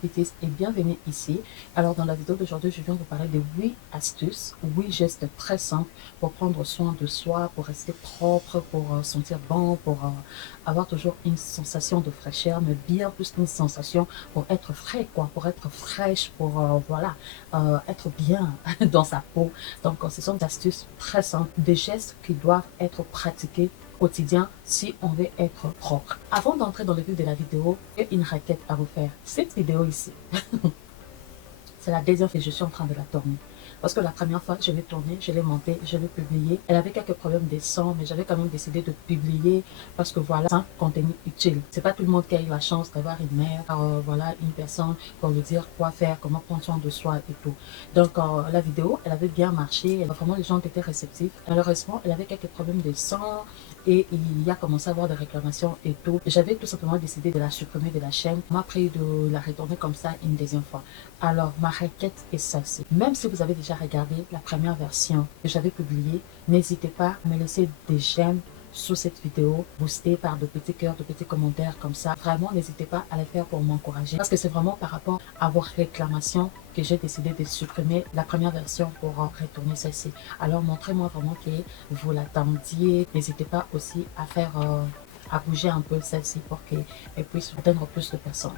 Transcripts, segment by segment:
Bêtises et bienvenue ici. Alors dans la vidéo d'aujourd'hui, je viens vous parler de 8 astuces, 8 gestes très simples pour prendre soin de soi, pour rester propre, pour sentir bon, pour avoir toujours une sensation de fraîcheur, mais bien plus qu'une sensation pour être frais, quoi, pour être fraîche, pour voilà, être bien dans sa peau. Donc ce sont des astuces très simples, des gestes qui doivent être pratiqués quotidien si on veut être propre. Avant d'entrer dans le vif de la vidéo, j'ai une requête à vous faire. Cette vidéo ici, c'est la deuxième fois que je suis en train de la tourner. Parce que la première fois, je l'ai tournée, je l'ai montée, je l'ai publiée. Elle avait quelques problèmes de son, mais j'avais quand même décidé de publier parce que voilà, c'est un contenu utile. C'est pas tout le monde qui a eu la chance d'avoir une mère, voilà, une personne pour lui dire quoi faire, comment prendre soin de soi et tout. Donc la vidéo, elle avait bien marché, vraiment les gens étaient réceptifs. Malheureusement, elle avait quelques problèmes de son et il y a commencé à avoir des réclamations et tout. J'avais tout simplement décidé de la supprimer de la chaîne. On m'a pris de la retourner comme ça une deuxième fois. Alors, ma requête est celle-ci. Même si vous avez déjà regardé la première version que j'avais publiée, n'hésitez pas à me laisser des j'aime sous cette vidéo, boostée par de petits cœurs, de petits commentaires comme ça. Vraiment, n'hésitez pas à le faire pour m'encourager. Parce que c'est vraiment par rapport à vos réclamations que j'ai décidé de supprimer la première version pour retourner celle-ci. Alors, montrez-moi vraiment que vous l'attendiez. N'hésitez pas aussi à faire, à bouger un peu celle-ci pour qu'elle puisse atteindre plus de personnes.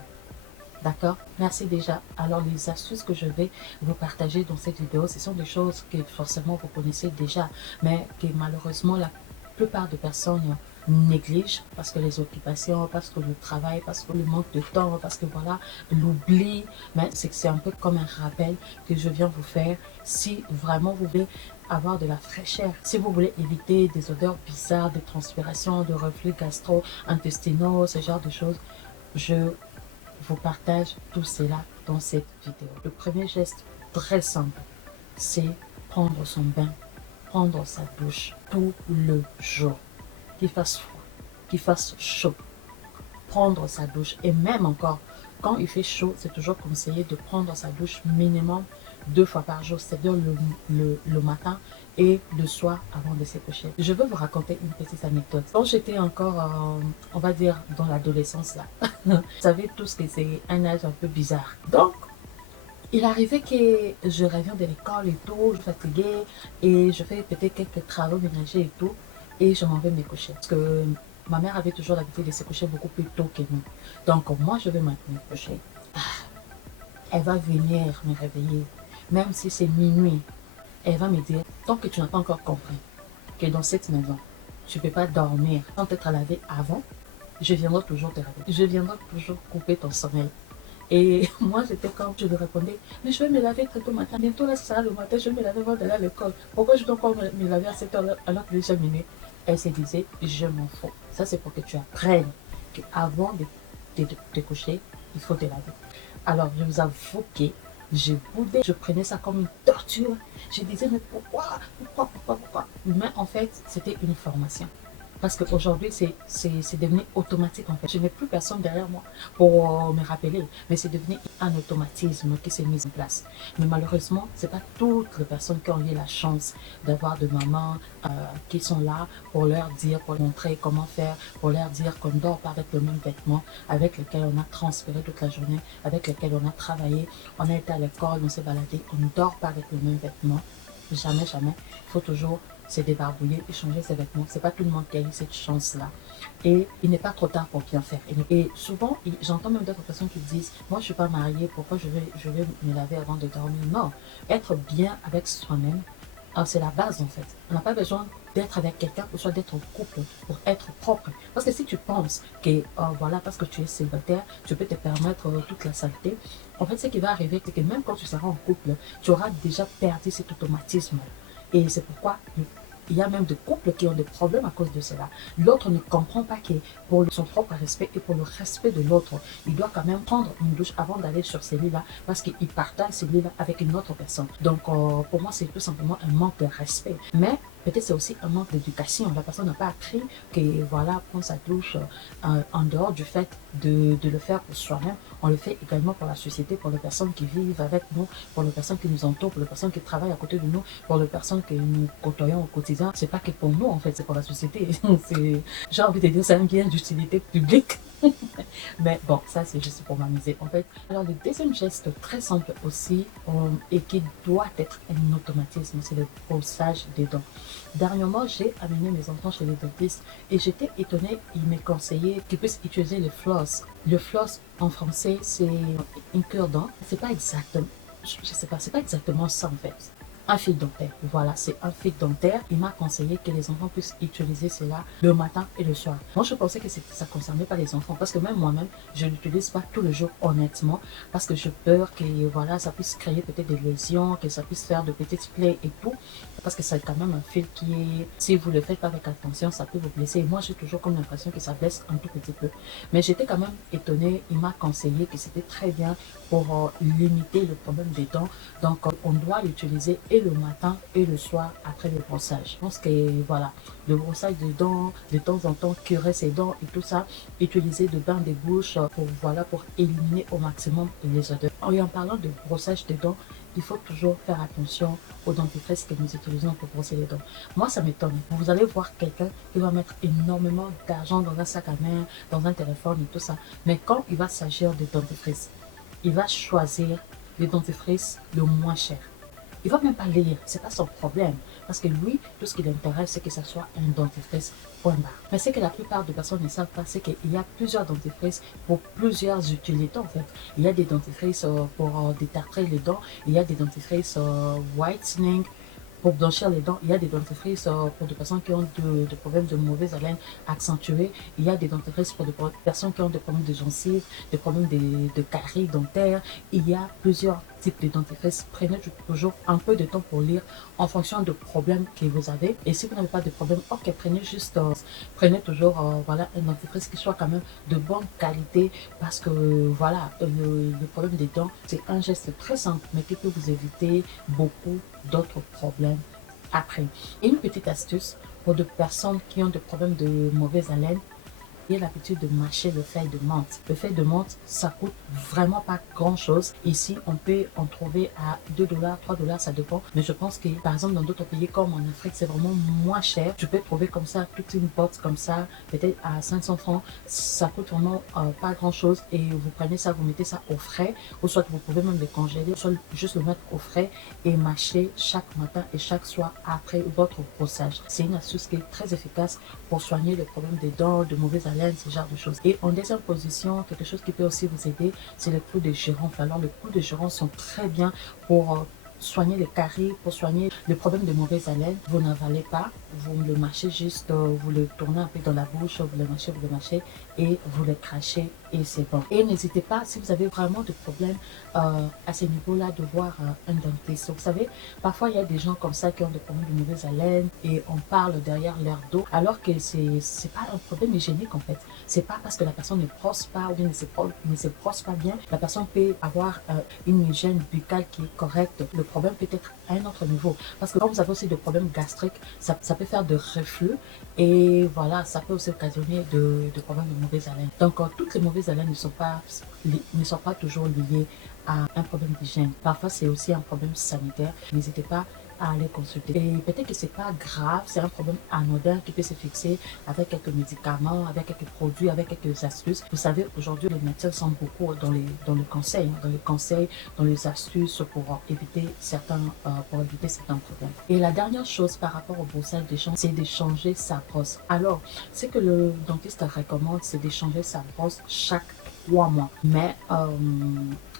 D'accord? Merci déjà. Alors, les astuces que je vais vous partager dans cette vidéo, ce sont des choses que forcément vous connaissez déjà, mais que malheureusement la plupart des personnes négligent parce que les occupations, parce que le travail, parce que le manque de temps, parce que voilà, l'oubli. Mais c'est un peu comme un rappel que je viens vous faire si vraiment vous voulez avoir de la fraîcheur. Si vous voulez éviter des odeurs bizarres, de transpiration, de reflux gastro-intestinaux, ce genre de choses, je vous partage tout cela dans cette vidéo. Le premier geste très simple, c'est prendre son bain, prendre sa douche tout le jour. Qu'il fasse froid, qu'il fasse chaud, prendre sa douche. Et même encore, quand il fait chaud, c'est toujours conseillé de prendre sa douche minimum 2 fois par jour, c'est-à-dire le matin et le soir avant de se coucher. Je veux vous raconter une petite anecdote. Quand j'étais encore, on va dire, dans l'adolescence là, vous savez tous que c'est un âge un peu bizarre. Donc, il arrivait que je reviens de l'école et tout, je suis fatiguée et je fais peut-être quelques travaux ménagers et tout, et je m'en vais me coucher. Parce que ma mère avait toujours l'habitude de se coucher beaucoup plus tôt que nous. Donc, moi, je vais maintenant me coucher. Elle va venir me réveiller, même si c'est minuit. Elle va me dire, tant que tu n'as pas encore compris que dans cette maison, tu ne peux pas dormir sans t'être lavé avant, je viendrai toujours te réveiller. Je viendrai toujours couper ton sommeil. Et moi, j'étais comme, je lui répondais, mais je vais me laver très tôt matin. Bientôt, là, ce sera le matin, je vais me laver avant d'aller à l'école. Pourquoi je dois encore me laver à 7 heures alors que déjà minuit? Elle se disait, je m'en fous. Ça, c'est pour que tu apprennes qu'avant de te coucher, il faut te laver. Alors, je vous avoue que je boudais, je prenais ça comme une torture. Je disais, mais pourquoi? Mais en fait, c'était une formation. Parce qu'aujourd'hui, c'est devenu automatique en fait. Je n'ai plus personne derrière moi pour me rappeler, mais c'est devenu un automatisme qui s'est mis en place. Mais malheureusement, ce n'est pas toutes les personnes qui ont eu la chance d'avoir de mamans qui sont là pour leur dire, pour leur montrer comment faire, pour leur dire qu'on ne dort pas avec le même vêtement avec lequel on a transpiré toute la journée, avec lequel on a travaillé, on a été à l'école, on s'est baladé, on ne dort pas avec le même vêtement. Jamais, jamais. Il faut toujours se débarbouiller et changer ses vêtements. C'est pas tout le monde qui a eu cette chance-là. Et il n'est pas trop tard pour bien faire. Et souvent, j'entends même d'autres personnes qui disent, moi je suis pas mariée, pourquoi je vais me laver avant de dormir? Non, être bien avec soi-même, c'est la base en fait. On n'a pas besoin d'être avec quelqu'un ou soit d'être en couple pour être propre. Parce que si tu penses que voilà, parce que tu es célibataire, tu peux te permettre toute la saleté, en fait ce qui va arriver, c'est que même quand tu seras en couple, tu auras déjà perdu cet automatisme. Et c'est pourquoi il y a même des couples qui ont des problèmes à cause de cela. L'autre ne comprend pas que pour son propre respect et pour le respect de l'autre, il doit quand même prendre une douche avant d'aller sur ces lits-là parce qu'il partage ces lits-là avec une autre personne. Donc, pour moi, c'est tout simplement un manque de respect. Mais peut-être c'est aussi un manque d'éducation. La personne n'a pas appris que, voilà, prendre sa douche en dehors du fait de le faire pour soi-même. On le fait également pour la société, pour les personnes qui vivent avec nous, pour les personnes qui nous entourent, pour les personnes qui travaillent à côté de nous, pour les personnes que nous côtoyons au quotidien. C'est pas que pour nous, en fait, c'est pour la société. J'ai envie de dire, c'est un bien d'utilité publique. Mais bon, ça c'est juste pour m'amuser en fait. Alors le deuxième geste très simple aussi et qui doit être un automatisme, c'est le brossage des dents. Dernièrement, j'ai amené mes enfants chez les dentistes et j'étais étonnée, il m'est conseillé qu'ils puissent utiliser le floss. Le floss en français c'est une cure-dent. C'est pas exactement, je sais pas, c'est pas exactement ça en fait. Un fil dentaire, voilà, c'est un fil dentaire. Il m'a conseillé que les enfants puissent utiliser cela le matin et le soir. Moi, je pensais que ça ne concernait pas les enfants parce que même moi-même, je ne l'utilise pas tous les jours honnêtement parce que j'ai peur que voilà, ça puisse créer peut-être des lésions, que ça puisse faire de petites plaies et tout. Parce que c'est quand même un fil qui est, si vous le faites pas avec attention, ça peut vous blesser. Et moi, j'ai toujours comme l'impression que ça blesse un tout petit peu. Mais j'étais quand même étonnée. Il m'a conseillé que c'était très bien pour limiter le problème des dents. Donc, on doit l'utiliser et le matin et le soir après le brossage. Je pense que voilà, le brossage des dents, de temps en temps, curer ses dents et tout ça, utiliser de bain de bouche pour, voilà, pour éliminer au maximum les odeurs. Et en parlant de brossage des dents, il faut toujours faire attention aux dentifrices que nous utilisons pour brosser les dents. Moi, ça m'étonne. Vous allez voir quelqu'un qui va mettre énormément d'argent dans un sac à main, dans un téléphone et tout ça. Mais quand il va s'agir de dentifrice, il va choisir le dentifrice le moins cher. Il va même pas lire, c'est pas son problème. Parce que lui, tout ce qui l'intéresse, c'est que ça soit un dentifrice point barre. Mais ce que la plupart des personnes ne savent pas, c'est qu'il y a plusieurs dentifrices pour plusieurs utilités en fait. Il y a des dentifrices pour détartrer les dents, il y a des dentifrices whitening, pour blanchir les dents, il y a des dentifrices pour des personnes qui ont des problèmes de mauvaise haleine accentués. Il y a des dentifrices pour des personnes qui ont des problèmes de gencives, des problèmes de caries dentaires. Il y a plusieurs types de dentifrices. Prenez toujours un peu de temps pour lire en fonction des problèmes que vous avez. Et si vous n'avez pas de problème, ok, prenez toujours voilà, un dentifrice qui soit quand même de bonne qualité parce que voilà, le problème des dents, c'est un geste très simple mais qui peut vous éviter beaucoup d'autres problèmes après. Et une petite astuce pour des personnes qui ont des problèmes de mauvaise haleine, l'habitude de mâcher le feuille de menthe. Le feuille de menthe, ça coûte vraiment pas grand chose. Ici, on peut en trouver à 2 dollars, 3 dollars, ça dépend. Mais je pense que, par exemple, dans d'autres pays comme en Afrique, c'est vraiment moins cher. Tu peux trouver comme ça, toute une boîte comme ça, peut-être à 500 francs. Ça coûte vraiment pas grand chose. Et vous prenez ça, vous mettez ça au frais. Ou soit vous pouvez même le congeler, soit juste le mettre au frais et mâcher chaque matin et chaque soir après votre brossage. C'est une astuce qui est très efficace pour soigner le problème des dents, de mauvaise haleine, ce genre de choses. Et en deuxième position, quelque chose qui peut aussi vous aider, c'est le clou de girofle. Alors, les clous de girofle sont très bien pour soigner les caries, pour soigner le problème de mauvaise haleine. Vous n'avalez pas, vous le mâchez juste, vous le tournez un peu dans la bouche, vous le mâchez et vous le crachez et c'est bon. Et n'hésitez pas, si vous avez vraiment des problèmes à ce niveau-là, de voir un dentiste. Vous savez, parfois il y a des gens comme ça qui ont des problèmes de mauvaise haleine et on parle derrière leur dos alors que c'est pas un problème hygiénique en fait. C'est pas parce que la personne ne brosse pas ou bien ne se brosse pas bien, la personne peut avoir une hygiène buccale qui est correcte. Le problème peut être à un autre niveau. Parce que quand vous avez aussi des problèmes gastriques, ça peut faire de reflux et voilà, ça peut aussi occasionner de problèmes de mauvaise haleine. Donc, toutes les mauvaises haleines ne sont pas toujours liées à un problème d'hygiène. Parfois, c'est aussi un problème sanitaire. N'hésitez pas à aller consulter. Et peut-être que c'est pas grave, c'est un problème anodin qui peut se fixer avec quelques médicaments, avec quelques produits, avec quelques astuces. Vous savez, aujourd'hui, les médecins sont beaucoup dans les conseils, dans les astuces pour éviter pour éviter certains problèmes. Et la dernière chose par rapport au brossage des dents, c'est de changer sa brosse. Alors, ce que le dentiste recommande, c'est de changer sa brosse chaque 3 mois. Mais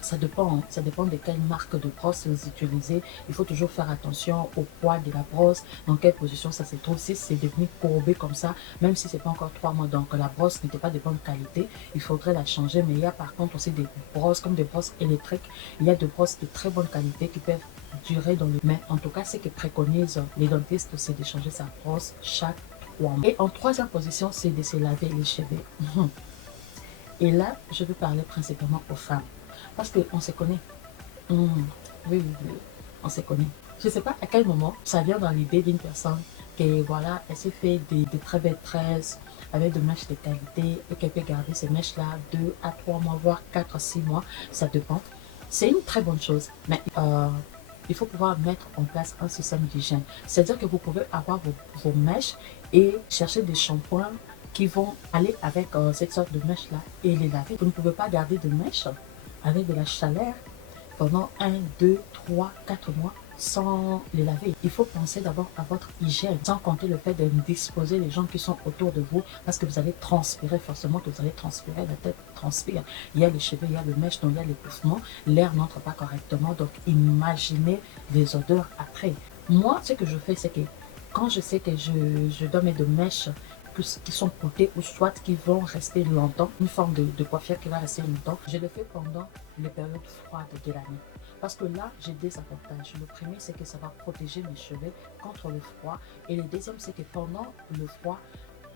ça dépend de quelle marque de brosse vous utilisez. Il faut toujours faire attention au poids de la brosse, dans quelle position ça se trouve. Si c'est devenu courbé comme ça, même si c'est pas encore 3 mois, donc la brosse n'était pas de bonne qualité, il faudrait la changer. Mais il y a par contre aussi des brosses, comme des brosses électriques, il y a des brosses de très bonne qualité qui peuvent durer dans le... Mais en tout cas, ce que préconisent les dentistes, c'est de changer sa brosse chaque 3 mois. Et en troisième position, c'est de se laver les cheveux. Et là, je veux parler principalement aux femmes. Parce qu'on se connaît. Oui, oui, oui, on se connaît. Je ne sais pas à quel moment ça vient dans l'idée d'une personne que voilà, elle s'est fait des très belles tresses avec des mèches de qualité et qu'elle peut garder ces mèches-là 2 à 3 mois, voire 4 à 6 mois, ça dépend. C'est une très bonne chose, mais il faut pouvoir mettre en place un système d'hygiène. C'est-à-dire que vous pouvez avoir vos mèches et chercher des shampoings qui vont aller avec cette sorte de mèche-là et les laver. Vous ne pouvez pas garder de mèche avec de la chaleur pendant 1, 2, 3, 4 mois sans les laver. Il faut penser d'abord à votre hygiène, sans compter le fait de disposer les gens qui sont autour de vous, parce que vous allez transpirer forcément, que vous allez transpirer, la tête transpire, il y a les cheveux, il y a le mèche, donc il y a l'étouffement, l'air n'entre pas correctement, donc imaginez les odeurs après. Moi, ce que je fais, c'est que quand je sais que je dois mettre de mèches qui sont coûtées ou soit qui vont rester longtemps, une forme de coiffure qui va rester longtemps, je le fais pendant les périodes froides de l'année. Parce que là, j'ai des avantages. Le premier, c'est que ça va protéger mes cheveux contre le froid. Et le deuxième, c'est que pendant le froid,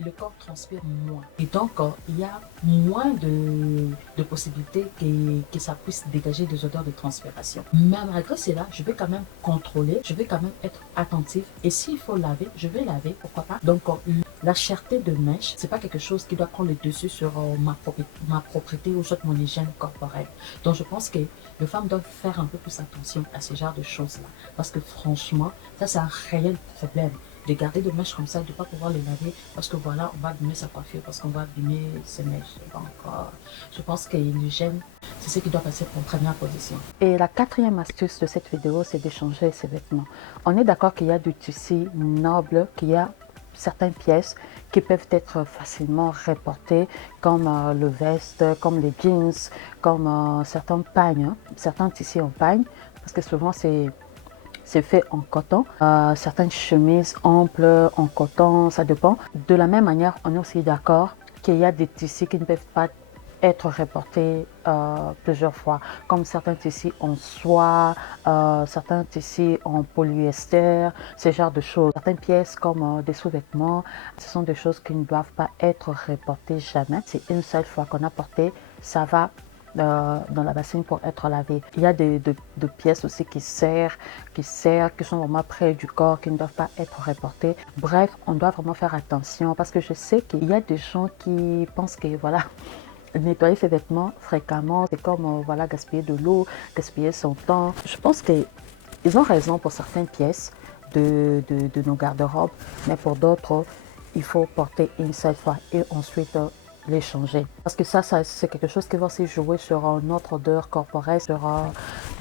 le corps transpire moins. Et donc, il y a moins de possibilités que ça puisse dégager des odeurs de transpiration. Mais malgré cela, je vais quand même contrôler, je vais quand même être attentif. Et s'il faut laver, je vais laver, pourquoi pas. Donc, la cherté de mèche, c'est pas quelque chose qui doit prendre le dessus sur ma propriété ou sur mon hygiène corporelle. Donc, je pense que les femmes doivent faire un peu plus attention à ce genre de choses-là. Parce que franchement, ça, c'est un réel problème de garder des mèches comme ça, de ne pas pouvoir les laver parce que voilà, on va abîmer sa coiffure, parce qu'on va abîmer ses mèches. Donc, je pense que l'hygiène, c'est ce qui doit passer en première position. Et la quatrième astuce de cette vidéo, c'est d'échanger ses vêtements. On est d'accord qu'il y a du tissu noble, qu'il y a certaines pièces qui peuvent être facilement reportées, comme le veste, comme les jeans, comme certains pagnes, certains tissus en pagne, parce que souvent c'est fait en coton. Certaines chemises amples en coton, ça dépend. De la même manière, on est aussi d'accord qu'il y a des tissus qui ne peuvent pas être reportés plusieurs fois, comme certains tissus en soie, certains tissus en polyester, ce genre de choses. Certaines pièces comme des sous-vêtements, ce sont des choses qui ne doivent pas être reportées jamais. C'est une seule fois qu'on a porté, ça va dans la bassine pour être lavé. Il y a des pièces aussi qui sont vraiment près du corps, qui ne doivent pas être reportées. Bref, on doit vraiment faire attention parce que je sais qu'il y a des gens qui pensent que voilà, nettoyer ses vêtements fréquemment, c'est comme voilà, gaspiller de l'eau, gaspiller son temps. Je pense qu'ils ont raison pour certaines pièces de nos garde-robes, mais pour d'autres, il faut porter une seule fois et ensuite les changer. Parce que ça c'est quelque chose qui va aussi jouer sur notre odeur corporelle, sur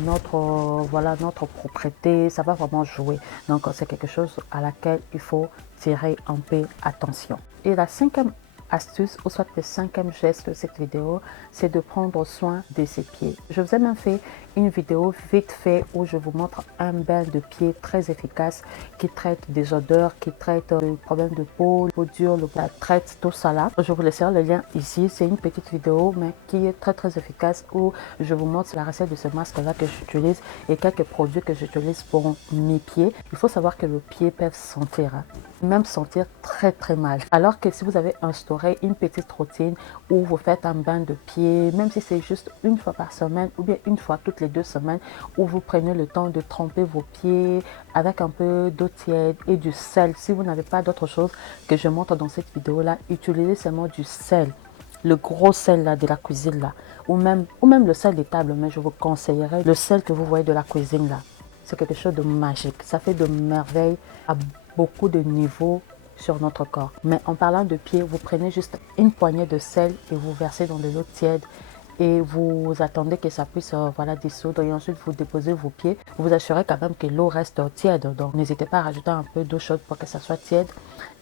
notre propreté. Ça va vraiment jouer. Donc, c'est quelque chose à laquelle il faut tirer un peu attention. Et la cinquième astuce, ou soit le cinquième geste de cette vidéo, c'est de prendre soin de ses pieds. Je vous ai même fait une vidéo vite fait où je vous montre un bain de pied très efficace qui traite des odeurs, qui traite des problèmes de peau dure, traite tout ça là. Je vous laisserai le lien ici. C'est une petite vidéo mais qui est très efficace où je vous montre la recette de ce masque là que j'utilise et quelques produits que j'utilise pour mes pieds. Il faut savoir que le pied peut sentir, hein, même sentir très mal. Alors que si vous avez instauré une petite routine où vous faites un bain de pied, même si c'est juste une fois par semaine ou bien une fois toutes les 2 semaines, où vous prenez le temps de tremper vos pieds avec un peu d'eau tiède et du sel. Si vous n'avez pas d'autre chose que je montre dans cette vidéo là, utilisez seulement du sel, le gros sel là de la cuisine là, ou même le sel des tables, mais je vous conseillerais le sel que vous voyez de la cuisine là. C'est quelque chose de magique, ça fait de merveilles à beaucoup de niveaux sur notre corps. Mais en parlant de pied, vous prenez juste une poignée de sel et vous versez dans de l'eau tiède et vous attendez que ça puisse voilà, dissoudre et ensuite vous déposez vos pieds. Vous vous assurez quand même que l'eau reste tiède, donc n'hésitez pas à rajouter un peu d'eau chaude pour que ça soit tiède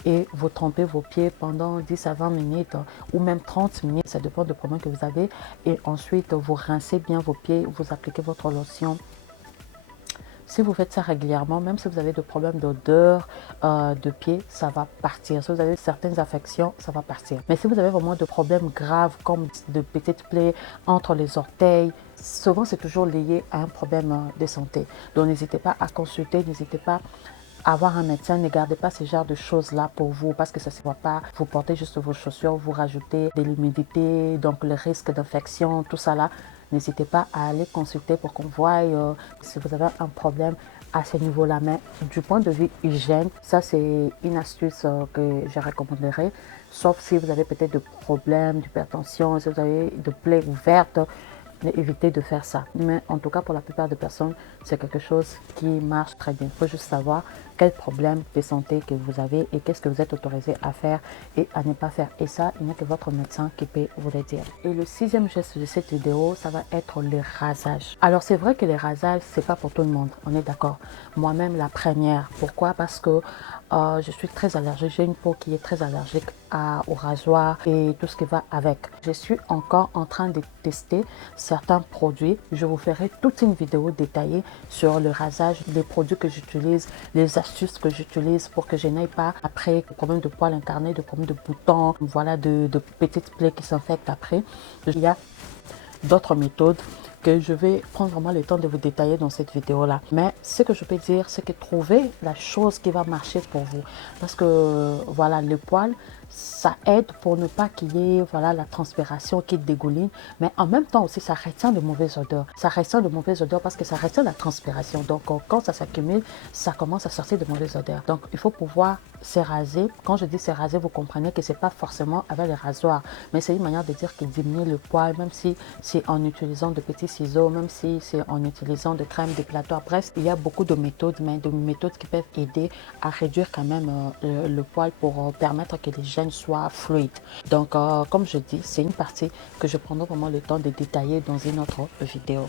et vous trempez vos pieds pendant 10 à 20 minutes ou même 30 minutes, ça dépend du problème que vous avez, et ensuite vous rincez bien vos pieds, vous appliquez votre lotion. Si vous faites ça régulièrement, même si vous avez des problèmes d'odeur de pied, ça va partir. Si vous avez certaines affections, ça va partir. Mais si vous avez vraiment des problèmes graves comme de petites plaies entre les orteils, souvent c'est toujours lié à un problème de santé. Donc n'hésitez pas à consulter, n'hésitez pas à avoir un médecin. Ne gardez pas ce genre de choses-là pour vous parce que ça ne se voit pas. Vous portez juste vos chaussures, vous rajoutez de l'humidité, donc le risque d'infection, tout ça là. N'hésitez pas à aller consulter pour qu'on voie si vous avez un problème à ce niveau-là. Mais du point de vue hygiène, ça c'est une astuce que je recommanderais. Sauf si vous avez peut-être des problèmes d'hypertension, si vous avez des plaies ouvertes, évitez de faire ça. Mais en tout cas, pour la plupart des personnes, c'est quelque chose qui marche très bien. Il faut juste savoir quel problème de santé que vous avez et qu'est-ce que vous êtes autorisé à faire et à ne pas faire. Et ça, il n'y a que votre médecin qui peut vous le dire. Et le sixième geste de cette vidéo, ça va être le rasage. Alors, c'est vrai que les rasages, c'est pas pour tout le monde. On est d'accord. Moi-même, la première. Pourquoi? Parce que je suis très allergique. J'ai une peau qui est très allergique au rasoir et tout ce qui va avec. Je suis encore en train de tester certains produits. Je vous ferai toute une vidéo détaillée sur le rasage, les produits que j'utilise, les astuces que j'utilise pour que je n'aille pas après de problèmes de poils incarnés, de problèmes de boutons, voilà, de petites plaies qui s'infectent après. Il y a d'autres méthodes que je vais prendre vraiment le temps de vous détailler dans cette vidéo là. Mais ce que je peux dire, c'est que trouvez la chose qui va marcher pour vous, parce que voilà, le poil, ça aide pour ne pas qu'il y ait voilà, la transpiration qui dégouline, mais en même temps aussi ça retient de mauvaises odeurs. Ça retient de mauvaises odeurs parce que ça retient la transpiration. Donc quand ça s'accumule, ça commence à sortir de mauvaises odeurs. Donc il faut pouvoir se raser. Quand je dis se raser, vous comprenez que c'est pas forcément avec les rasoirs, mais c'est une manière de dire qu'il diminue le poil, même si c'est en utilisant de petits ciseaux, même si c'est en utilisant de crèmes dépilatoire. Bref, il y a beaucoup de méthodes, mais de méthodes qui peuvent aider à réduire quand même le poil pour permettre que les gènes soient fluides. Donc, comme je dis, c'est une partie que je prendrai vraiment le temps de détailler dans une autre vidéo.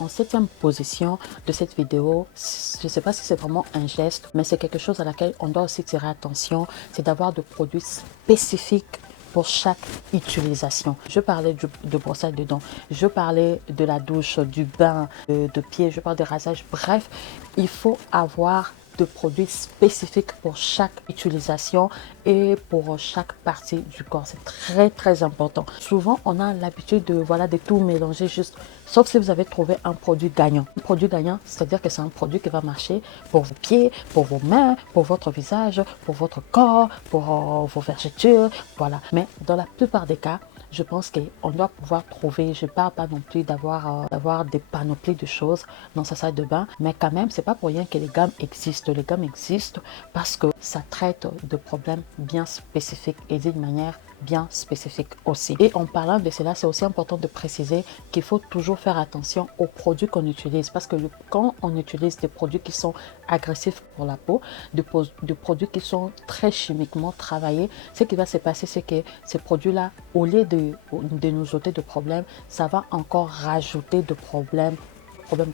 En septième position de cette vidéo, je ne sais pas si c'est vraiment un geste, mais c'est quelque chose à laquelle on doit aussi tirer attention, c'est d'avoir de produits spécifiques pour chaque utilisation. Je parlais de brossage de dents, je parlais de la douche, du bain, de pied, je parle de rasage. Bref, il faut avoir de produits spécifiques pour chaque utilisation et pour chaque partie du corps. C'est très important. Souvent, on a l'habitude de, voilà, de tout mélanger juste, sauf si vous avez trouvé un produit gagnant. Un produit gagnant, c'est-à-dire que c'est un produit qui va marcher pour vos pieds, pour vos mains, pour votre visage, pour votre corps, pour vos vergetures, voilà. Mais dans la plupart des cas, je pense qu'on doit pouvoir trouver, je ne parle pas non plus d'avoir des panoplies de choses dans sa salle de bain, mais quand même, c'est pas pour rien que les gammes existent. Les gammes existent parce que ça traite de problèmes bien spécifiques et d'une manière bien spécifique aussi. Et en parlant de cela, c'est aussi important de préciser qu'il faut toujours faire attention aux produits qu'on utilise, parce que quand on utilise des produits qui sont agressifs pour la peau, des produits qui sont très chimiquement travaillés, ce qui va se passer, c'est que ces produits-là, au lieu de nous ôter de problèmes, ça va encore rajouter de problèmes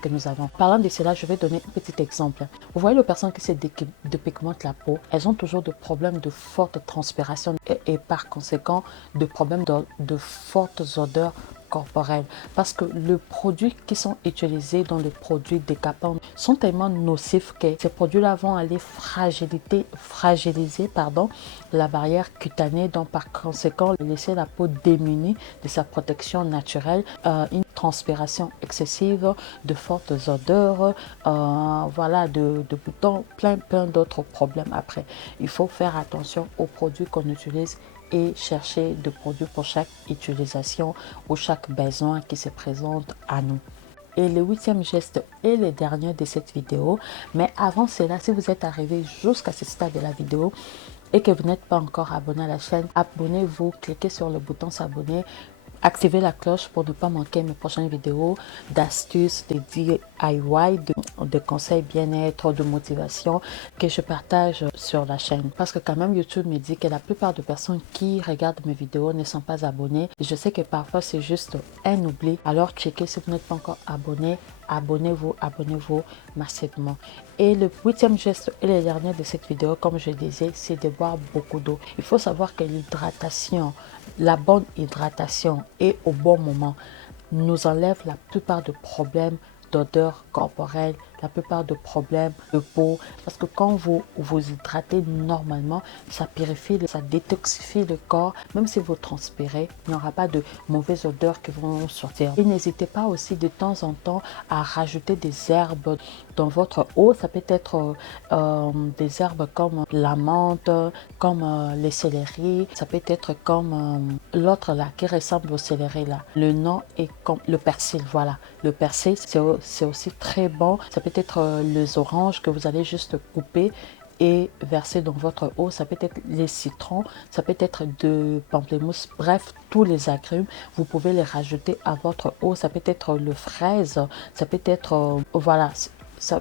que nous avons. Parlant de cela, je vais donner un petit exemple. Vous voyez les personnes qui se dépigmentent la peau, elles ont toujours des problèmes de forte transpiration et par conséquent de problèmes de fortes odeurs corporelles, parce que les produits qui sont utilisés dans les produits décapants sont tellement nocifs que ces produits-là vont aller fragiliser la barrière cutanée, donc par conséquent laisser la peau démunie de sa protection naturelle, une transpiration excessive, de fortes odeurs, voilà, de boutons, plein d'autres problèmes après. Il faut faire attention aux produits qu'on utilise et chercher des produits pour chaque utilisation ou chaque besoin qui se présente à nous. Et le huitième geste est le dernier de cette vidéo, mais avant cela, si vous êtes arrivé jusqu'à ce stade de la vidéo et que vous n'êtes pas encore abonné à la chaîne, abonnez-vous, cliquez sur le bouton s'abonner, activez la cloche pour ne pas manquer mes prochaines vidéos d'astuces, de DIY, de conseils bien-être, de motivation que je partage sur la chaîne. Parce que quand même, YouTube me dit que la plupart des personnes qui regardent mes vidéos ne sont pas abonnées. Je sais que parfois, c'est juste un oubli. Alors, checkez si vous n'êtes pas encore abonné. Abonnez-vous massivement. Et le huitième geste et le dernier de cette vidéo, comme je disais, c'est de boire beaucoup d'eau. Il faut savoir que l'hydratation, la bonne hydratation et au bon moment nous enlève la plupart des problèmes d'odeur corporelle, la plupart des problèmes de peau, parce que quand vous vous hydratez normalement, ça purifie, ça détoxifie le corps. Même si vous transpirez, il n'y aura pas de mauvaises odeurs qui vont sortir. Et n'hésitez pas aussi de temps en temps à rajouter des herbes dans votre eau. Ça peut être des herbes comme la menthe, comme les céleri, ça peut être comme l'autre là qui ressemble au céleri là. Le nom est comme le persil, voilà. Le persil, c'est aussi très bon. Ça peut être les oranges que vous allez juste couper et verser dans votre eau. Ça peut être les citrons, ça peut être de pamplemousse, bref, tous les agrumes, vous pouvez les rajouter à votre eau. Ça peut être le fraise, ça peut être, voilà,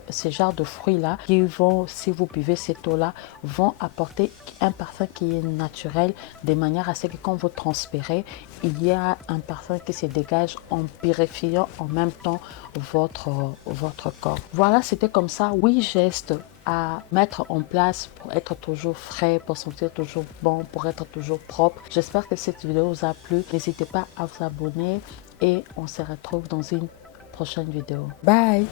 ces genres de fruits là qui vont, si vous buvez cette eau là, vont apporter un parfum qui est naturel, de manière à ce que quand vous transpirez, il y a un parfum qui se dégage en purifiant en même temps votre corps. Voilà, c'était comme ça 8 gestes à mettre en place pour être toujours frais, pour sentir toujours bon, pour être toujours propre. J'espère que cette vidéo vous a plu. N'hésitez pas à vous abonner et on se retrouve dans une prochaine vidéo. Bye!